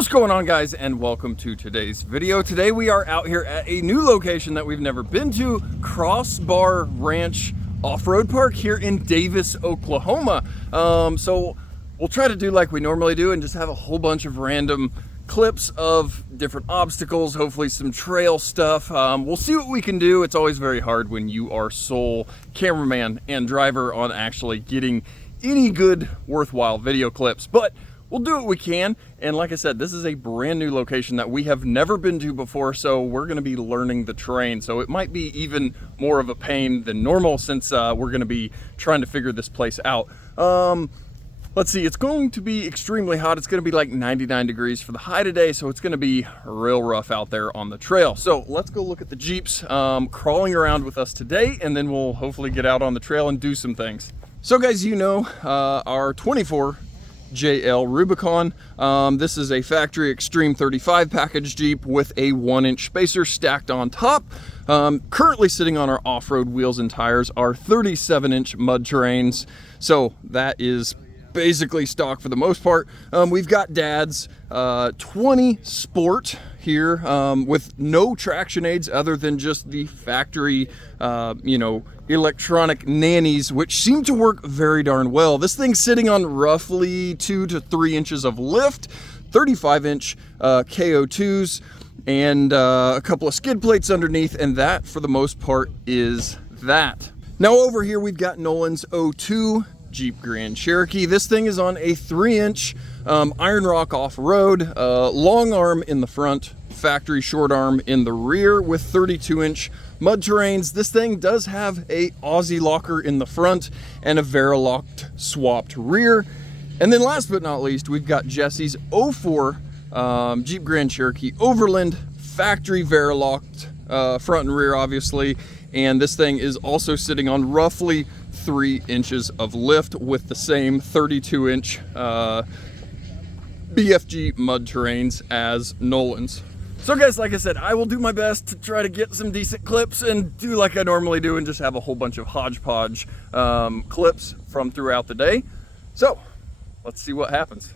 What's going on, guys, and welcome to today's video. Today we are out here at a new location that we've never been to, Crossbar Ranch Off-Road Park here in Davis, Oklahoma. So we'll try to do like we normally do and just have a whole bunch of random clips of different obstacles, hopefully some trail stuff. We'll see what we can do. It's always very hard when you are sole cameraman and driver on actually getting any good worthwhile video clips, but we'll do what we can. And like I said, this is a brand new location that we have never been to before, so we're going to be learning the terrain. So it might be even more of a pain than normal since we're going to be trying to figure this place out. Let's see, it's going to be extremely hot. It's going to be like 99 degrees for the high today, so it's going to be real rough out there on the trail. So let's go look at the Jeeps crawling around with us today, and then we'll hopefully get out on the trail and do some things. So guys, you know, our 24 JlUR Rubicon. This is a factory Extreme 35 package Jeep with a 1-inch spacer stacked on top. Currently sitting on our off-road wheels and tires are 37-inch mud terrains. So that is basically stock for the most part. We've got Dad's 20 Sport here with no traction aids other than just the factory, you know, electronic nannies, which seem to work very darn well. This thing's sitting on roughly 2 to 3 inches of lift, 35-inch KO2s, and a couple of skid plates underneath, and that for the most part is that. Now over here we've got Nolan's 02 Jeep Grand Cherokee. This thing is on a 3-inch Iron Rock off-road, long arm in the front, factory short arm in the rear with 32-inch mud terrains. This thing does have a Aussie locker in the front and a Verilockt swapped rear. And then last but not least, we've got Jesse's 04 Jeep Grand Cherokee Overland, factory Verilockt front and rear obviously. And this thing is also sitting on roughly 3 inches of lift with the same 32-inch BFG mud terrains as Nolan's. So guys, like I said, I will do my best to try to get some decent clips and do like I normally do and just have a whole bunch of hodgepodge clips from throughout the day. So let's see what happens.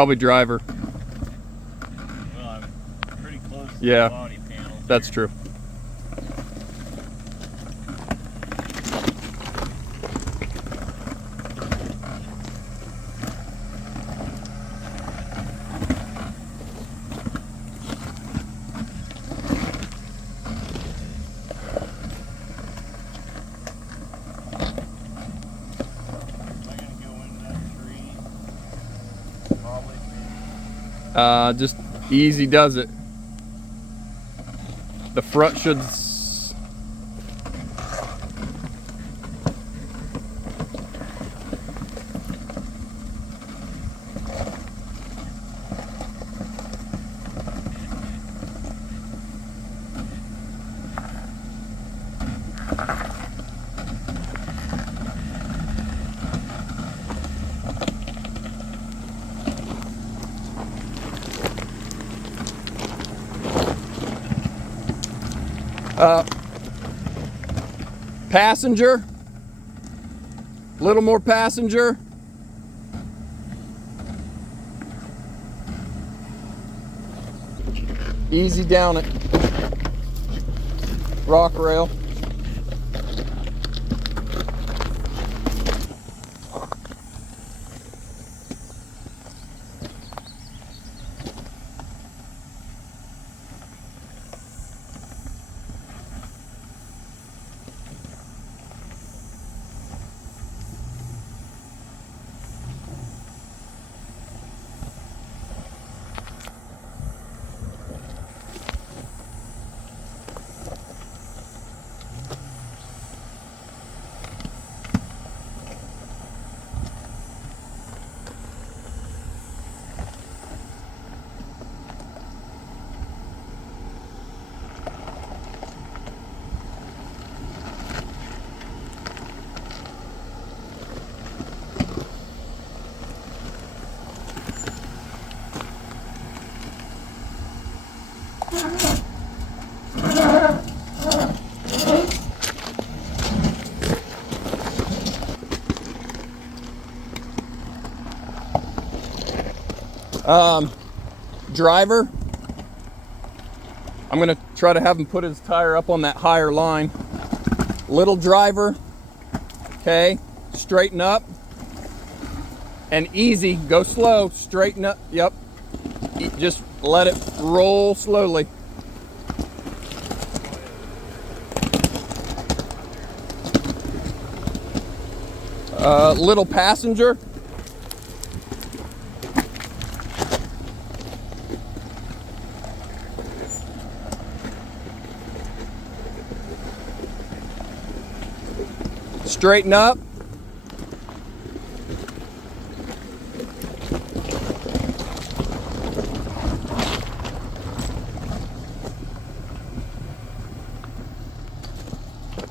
Probably driver. Well, I'm pretty close to Yeah, the body panels. that's true. Just easy does it. The front should passenger, little more passenger. Easy down it. Rock rail. Driver, I'm gonna try to have him put his tire up on that higher line. Little driver, okay, straighten up, and easy, go slow, straighten up, yep, just let it roll slowly. Little passenger. Straighten up.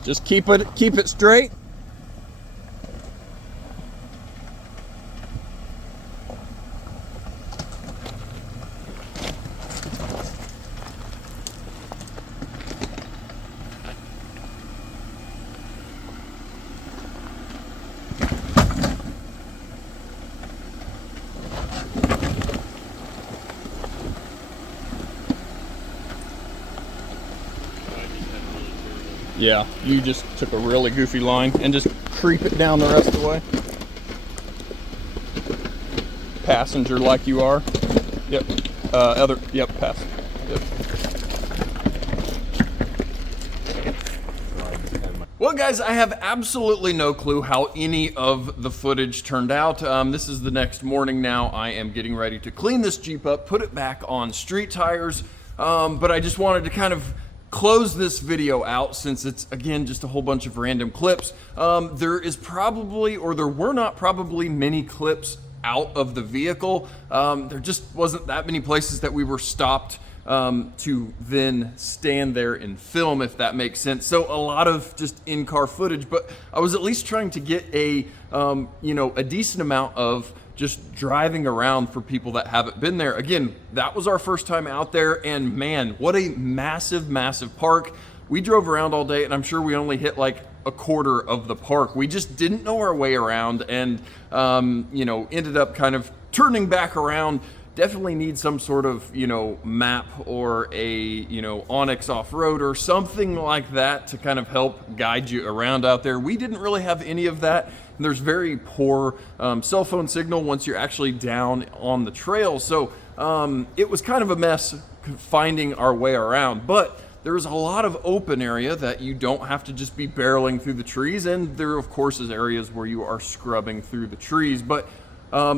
Just keep it straight. Yeah, you just took a really goofy line and just creep it down the rest of the way. Passenger like you are. Yep. Yep, pass. Yep. Well, guys, I have absolutely no clue how any of the footage turned out. This is the next morning now. I am getting ready to clean this Jeep up, put it back on street tires. But I just wanted to kind of close this video out since it's, again, just a whole bunch of random clips. There is probably, or there were not probably many clips out of the vehicle. There just wasn't that many places that we were stopped to then stand there and film, if that makes sense. So a lot of just in-car footage, but I was at least trying to get a, you know, a decent amount of just driving around for people that haven't been there. Again, that was our first time out there, and man, what a massive, massive park. We drove around all day, and I'm sure we only hit like a quarter of the park. We just didn't know our way around, and you know, ended up kind of turning back around, definitely need some sort of, map or a, Onyx off-road or something like that to kind of help guide you around out there. We didn't really have any of that. There's very poor cell phone signal once you're actually down on the trail. So it was kind of a mess finding our way around, but there is a lot of open area that you don't have to just be barreling through the trees. And there, of course, is areas where you are scrubbing through the trees, but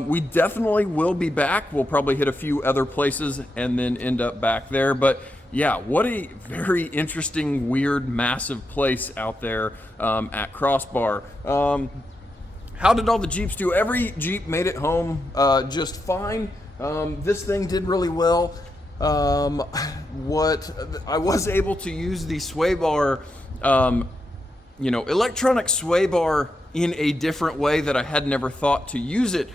we definitely will be back. We'll probably hit a few other places and then end up back there. But yeah, what a very interesting, weird, massive place out there at Crossbar. How did all the Jeeps do? Every Jeep made it home just fine. This thing did really well. What I was able to use the sway bar, electronic sway bar in a different way that I had never thought to use it.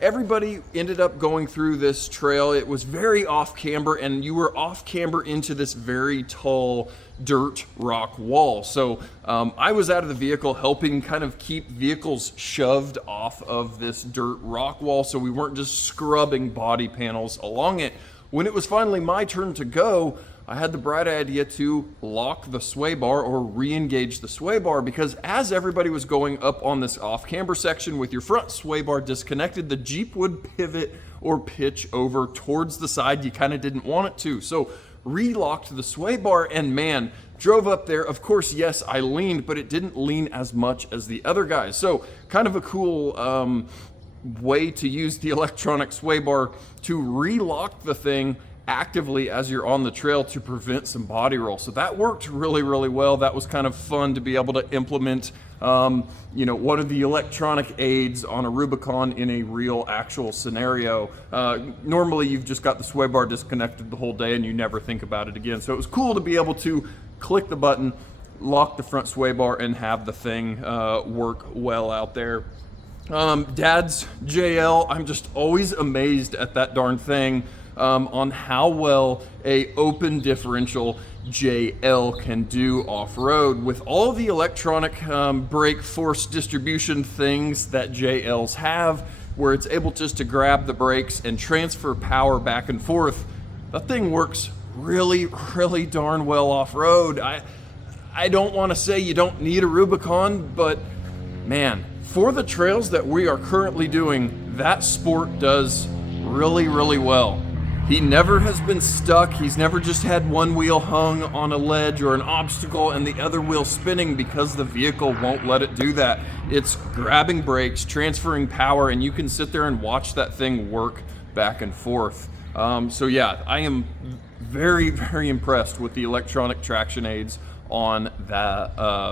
Everybody ended up going through this trail. It was very off camber, and you were off camber into this very tall dirt rock wall. So I was out of the vehicle helping kind of keep vehicles shoved off of this dirt rock wall so we weren't just scrubbing body panels along it. When it was finally my turn to go, I had the bright idea to lock the sway bar or re-engage the sway bar, because as everybody was going up on this off-camber section with your front sway bar disconnected, the Jeep would pivot or pitch over towards the side you kind of didn't want it to. So re-locked the sway bar, and man, drove up there. Of course, yes, I leaned, but it didn't lean as much as the other guys. So kind of a cool way to use the electronic sway bar to re-lock the thing actively as you're on the trail to prevent some body roll. So that worked really, really well. That was kind of fun to be able to implement, one of the electronic aids on a Rubicon in a real actual scenario. Normally you've just got the sway bar disconnected the whole day and you never think about it again. So it was cool to be able to click the button, lock the front sway bar, and have the thing work well out there. Dad's JL, I'm just always amazed at that darn thing. On how well a open differential JL can do off-road with all the electronic brake force distribution things that JLs have, where it's able just to grab the brakes and transfer power back and forth. That thing works really, really darn well off-road. I don't want to say you don't need a Rubicon, but man, for the trails that we are currently doing, that sport does really, really well. He never has been stuck. He's never just had one wheel hung on a ledge or an obstacle and the other wheel spinning because the vehicle won't let it do that. It's grabbing brakes, transferring power, and you can sit there and watch that thing work back and forth. So yeah, I am very, very impressed with the electronic traction aids on that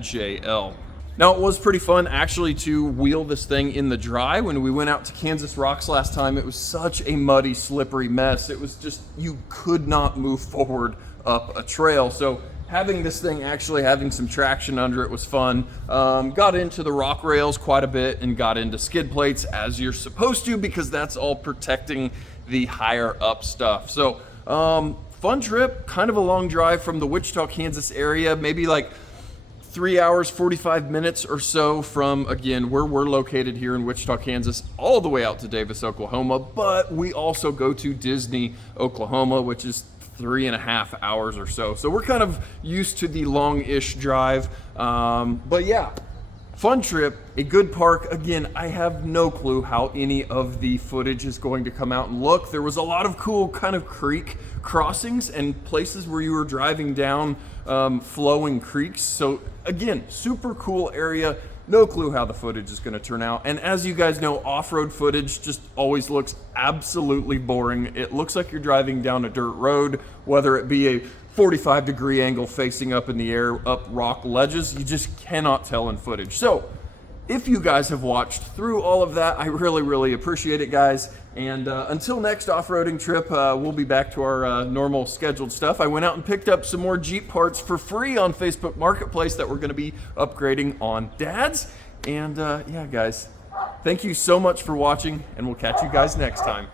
JL. Now, it was pretty fun actually to wheel this thing in the dry. When we went out to Kansas Rocks last time, it was such a muddy, slippery mess. It was just, you could not move forward up a trail. So having this thing actually having some traction under it was fun. Got into the rock rails quite a bit and got into skid plates as you're supposed to, because that's all protecting the higher up stuff. So fun trip, kind of a long drive from the Wichita, Kansas area, maybe like 3 hours, 45 minutes or so from, again, where we're located here in Wichita, Kansas, all the way out to Davis, Oklahoma. But we also go to Disney, Oklahoma, which is 3.5 hours or so. So we're kind of used to the long-ish drive. But yeah, fun trip, a good park. Again, I have no clue how any of the footage is going to come out and look. There was a lot of cool kind of creek crossings and places where you were driving down flowing creeks. So again, super cool area. No clue how the footage is going to turn out. And as you guys know, off-road footage just always looks absolutely boring. It looks like you're driving down a dirt road, whether it be a 45-degree angle facing up in the air, up rock ledges. You just cannot tell in footage. So if you guys have watched through all of that, I really, really appreciate it, guys. And until next off-roading trip, we'll be back to our normal scheduled stuff. I went out and picked up some more Jeep parts for free on Facebook Marketplace that we're going to be upgrading on Dad's. And yeah, guys, thank you so much for watching, and we'll catch you guys next time.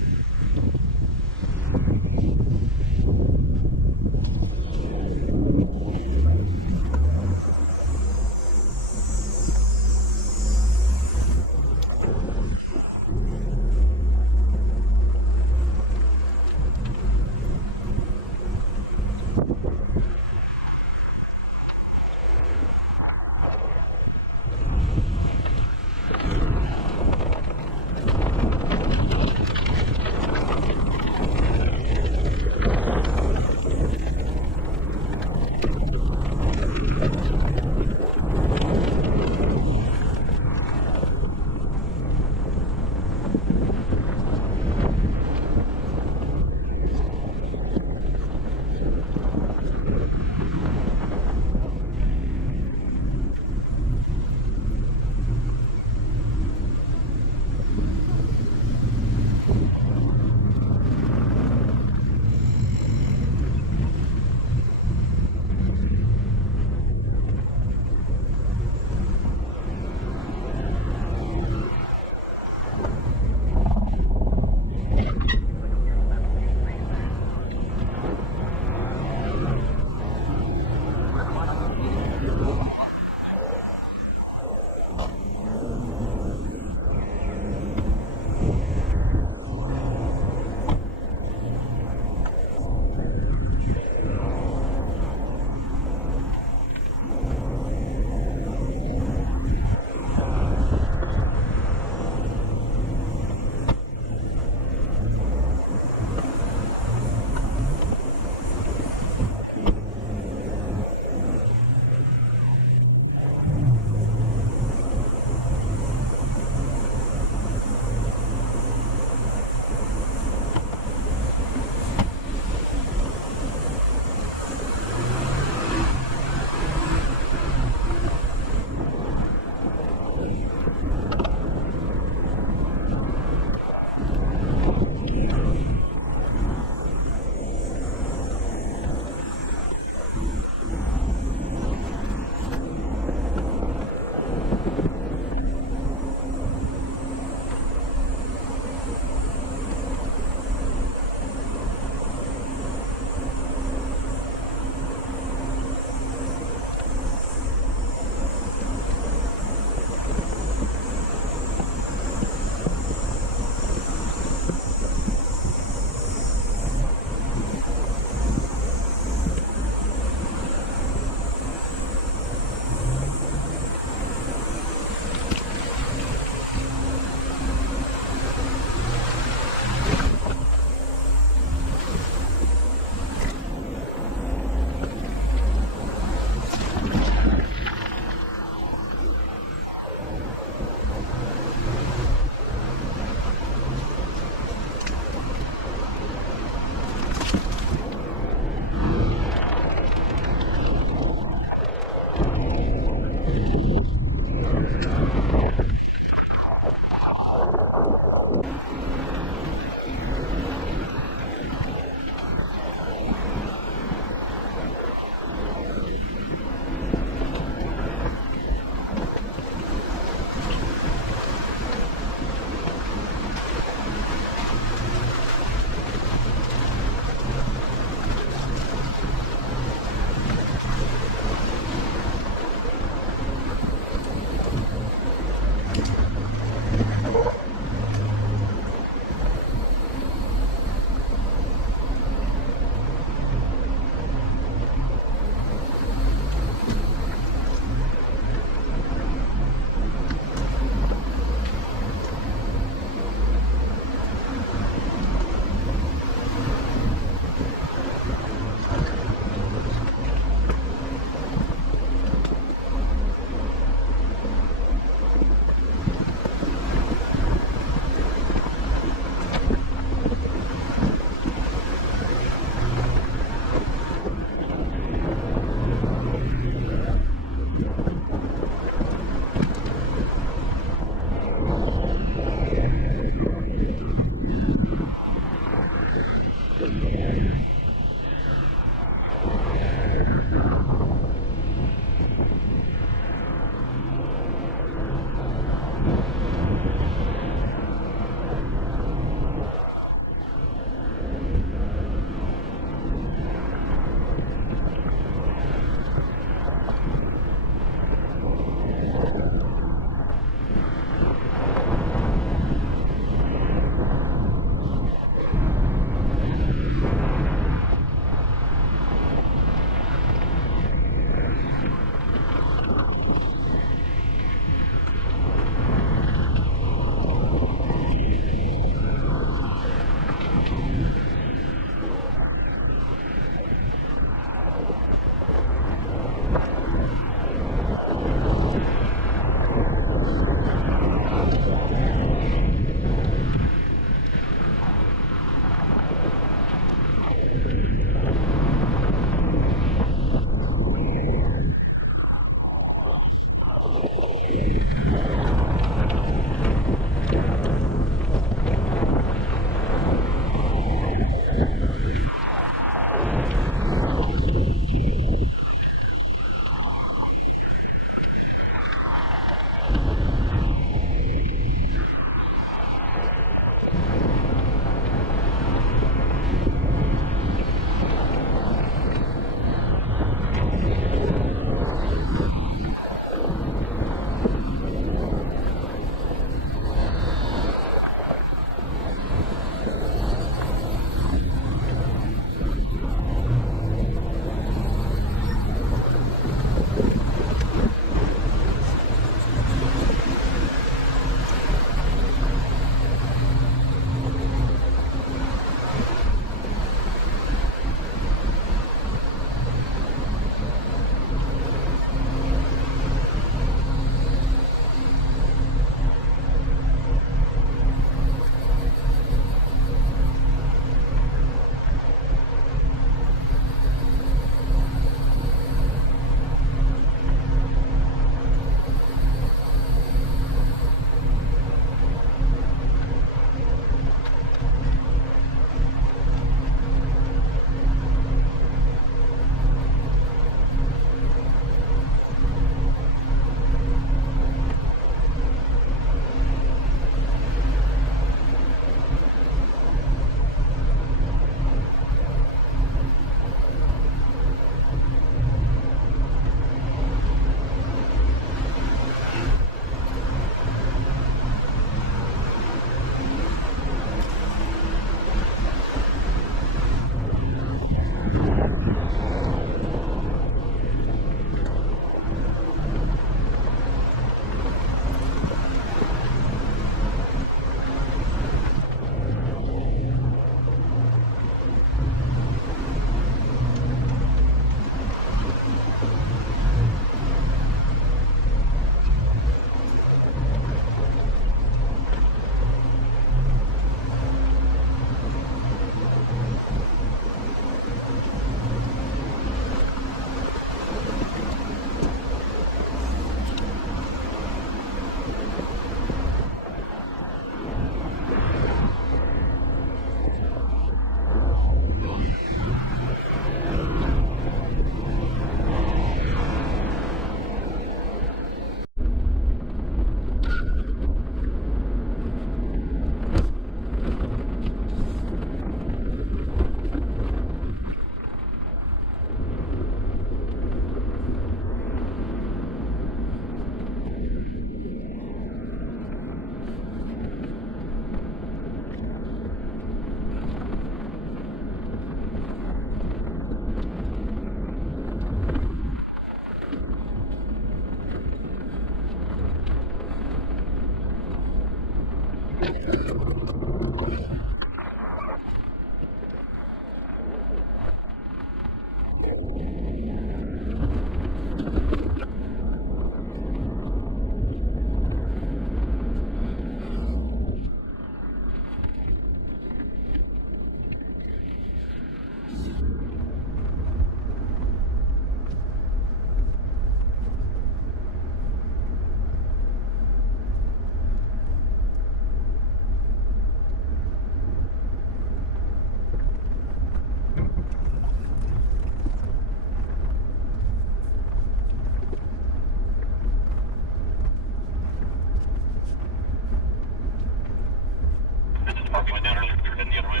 Parking went down earlier, we were heading the other way.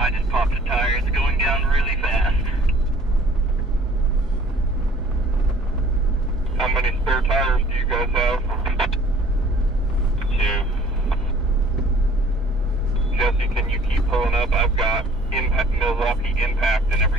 I just popped a tire, it's going down really fast. How many spare tires do you guys have? 2. Jesse, can you keep pulling up? I've got Milwaukee Impact and everything.